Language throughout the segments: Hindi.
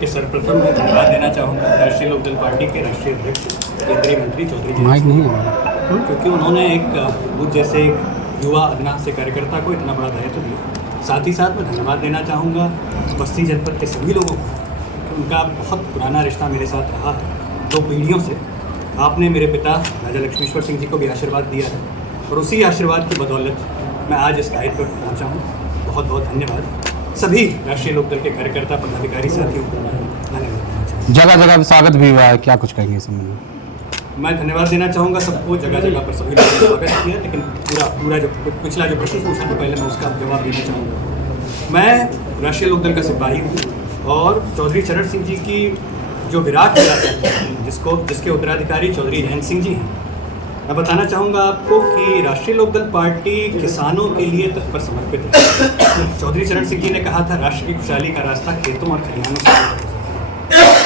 सर्वप्रथम मैं धन्यवाद देना चाहूँगा राष्ट्रीय लोकदल पार्टी के राष्ट्रीय अध्यक्ष केंद्रीय मंत्री चौधरी जी, क्योंकि उन्होंने एक मुझ जैसे एक युवा अदना से कार्यकर्ता को इतना बड़ा दायित्व दिया। साथ ही साथ मैं धन्यवाद देना चाहूँगा बस्ती जनपद के सभी लोगों को। उनका बहुत पुराना रिश्ता मेरे साथ रहा है 2 पीढ़ियों से। आपने मेरे पिता राजा लक्ष्मीश्वर सिंह जी को भी आशीर्वाद दिया है और उसी आशीर्वाद की बदौलत मैं आज इस दायित्व पर पहुँचा हूँ। बहुत बहुत धन्यवाद सभी राष्ट्रीय लोकदल के कार्यकर्ता पदाधिकारी साथियों को धन्यवाद। जगह जगह स्वागत भी हुआ है, क्या कुछ कहेंगे इस संबंध में? मैं धन्यवाद देना चाहूँगा सबको, जगह जगह पर सभी लोगों ने स्वागत किया, लेकिन पूरा जो पिछला जो प्रश्न पूछा था पहले मैं उसका जवाब देना चाहूँगा। मैं राष्ट्रीय लोकदल का सिपाही हूँ और चौधरी चरण सिंह जी की जो विराट विरासत है जिसके उत्तराधिकारी चौधरी जयंत सिंह जी हैं, मैं बताना चाहूँगा आपको कि राष्ट्रीय लोकदल पार्टी किसानों के लिए तत्पर समर्पित है। चौधरी चरण सिंह जी ने कहा था राष्ट्र की खुशहाली का रास्ता खेतों और खलिहानों से।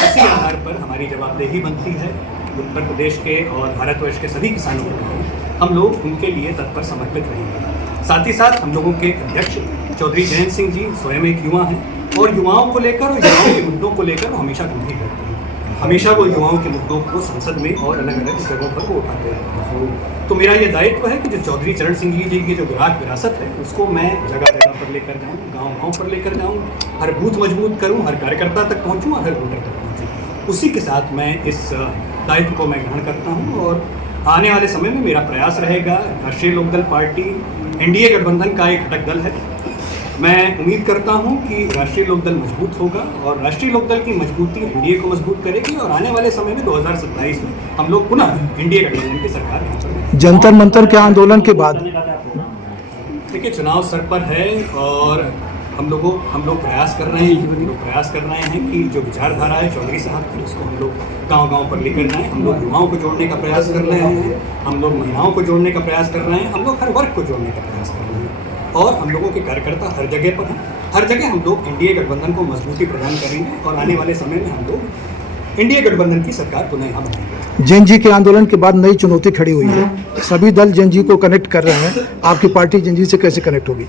इसी आधार पर हमारी जवाबदेही बनती है उत्तर प्रदेश के और भारतवर्ष के सभी किसानों को हम लोग उनके लिए तत्पर समर्पित रहेंगे। साथ ही साथ हम लोगों के अध्यक्ष चौधरी जयंत सिंह जी स्वयं एक युवा हैं और युवाओं को लेकर और युवाओं के मुद्दों को लेकर वो हमेशा गंभीर रहते हैं। हमेशा वो युवाओं के मुद्दों को संसद में और अलग अलग जगहों पर वो उठाते हैं। तो मेरा ये दायित्व है कि जो चौधरी चरण सिंह जी की जो विराट विरासत है उसको मैं जगह जगह पर लेकर जाऊँ, गाँव पर लेकर जाऊँ, हर बूथ मजबूत करूँ, हर कार्यकर्ता तक पहुँचूँ और हर वोटर तक पहुँचूँ। उसी के साथ मैं इस दायित्व को मैं ग्रहण करता हूँ और आने वाले समय में मेरा प्रयास रहेगा। राष्ट्रीय लोकदल पार्टी एनडीए गठबंधन का एक घटक दल है। मैं उम्मीद करता हूं कि राष्ट्रीय लोकदल मजबूत होगा और राष्ट्रीय लोकदल की मजबूती एनडीए को मजबूत करेगी और आने वाले समय में 2027 में हम लोग पुनः एनडीए गठबंधन की सरकार हैं। जंतर मंतर के आंदोलन के बाद देखिए, चुनाव सर पर है और हम लोग प्रयास कर रहे हैं कि जो विचारधारा है चौधरी साहब की उसको हम लोग गांव पर लेकर जाएं। हम लोग युवाओं को जोड़ने का प्रयास कर रहे हैं, हम लोग महिलाओं को जोड़ने का प्रयास कर रहे हैं, हम लोग हर वर्ग को जोड़ने का प्रयास कर रहे हैं और हम लोगों के कार्यकर्ता हर जगह पर हैं। हर जगह हम लोग एनडीए गठबंधन को मजबूती प्रदान करेंगे और आने वाले समय में हम लोग एनडीए गठबंधन की सरकार पुनः यहाँ बनाएंगे। जैन जी के आंदोलन के बाद नई चुनौती खड़ी हुई है, सभी दल जैन जी को कनेक्ट कर रहे हैं, आपकी पार्टी जैन जी से कैसे कनेक्ट होगी?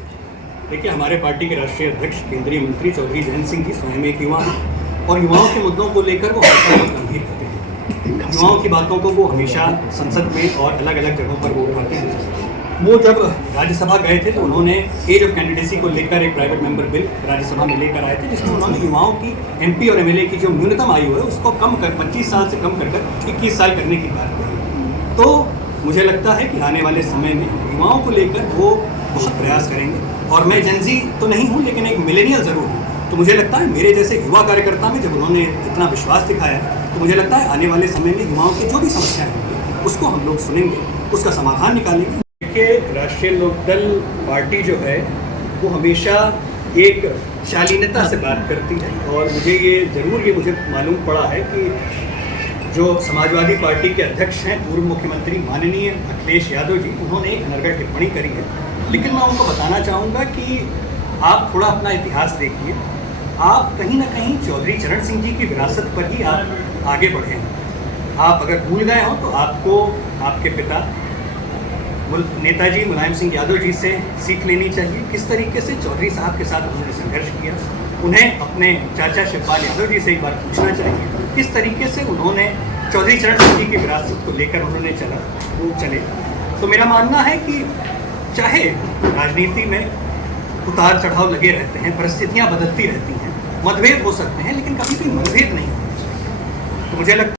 देखिए, हमारे पार्टी के राष्ट्रीय अध्यक्ष केंद्रीय मंत्री चौधरी जयंत सिंह जी स्वयं एक युवा हैं और युवाओं के मुद्दों को लेकर वो हमेशा बहुत गंभीर रहते हैं। युवाओं की बातों को वो हमेशा संसद में और अलग अलग जगहों पर वो उठाते हैं। वो जब राज्यसभा गए थे तो उन्होंने एज ऑफ कैंडिडेसी को लेकर एक प्राइवेट मेंबर बिल राज्यसभा में लेकर आए थे, जिसमें उन्होंने युवाओं की एमपी और एमएलए की जो न्यूनतम आयु है उसको कम कर 25 साल से कम कर 21 साल करने की बात कही। तो मुझे लगता है कि आने वाले समय में युवाओं को लेकर वो बहुत प्रयास करेंगे और मैं जेनजी तो नहीं हूँ लेकिन एक मिलेनियल ज़रूर हूँ। तो मुझे लगता है मेरे जैसे युवा कार्यकर्ता में जब उन्होंने इतना विश्वास दिखाया तो मुझे लगता है आने वाले समय में युवाओं की जो भी समस्याएं होंगी उसको हम लोग सुनेंगे, उसका समाधान निकालेंगे। देखिए, राष्ट्रीय लोकदल पार्टी जो है वो हमेशा एक शालीनता से बात करती है और मुझे मालूम पड़ा है कि जो समाजवादी पार्टी के अध्यक्ष हैं पूर्व मुख्यमंत्री माननीय अखिलेश यादव जी, उन्होंने एक अनर्गल टिप्पणी करी है। लेकिन मैं उनको बताना चाहूँगा कि आप थोड़ा अपना इतिहास देखिए, आप कहीं ना कहीं चौधरी चरण सिंह जी की विरासत पर ही आप आगे बढ़े हैं। आप अगर भूल गए हो तो आपको आपके पिता नेताजी मुलायम सिंह यादव जी से सीख लेनी चाहिए, किस तरीके से चौधरी साहब के साथ उन्होंने संघर्ष किया। उन्हें अपने चाचा शिवपाल यादव जी से एक बार पूछना चाहिए किस तरीके से उन्होंने चौधरी चरण सिंह जी की विरासत को लेकर उन्होंने चले। तो मेरा मानना है कि चाहे राजनीति में उतार चढ़ाव लगे रहते हैं, परिस्थितियां बदलती रहती हैं, मतभेद हो सकते हैं, लेकिन कभी भी मतभेद नहीं होना चाहिए। तो मुझे लगता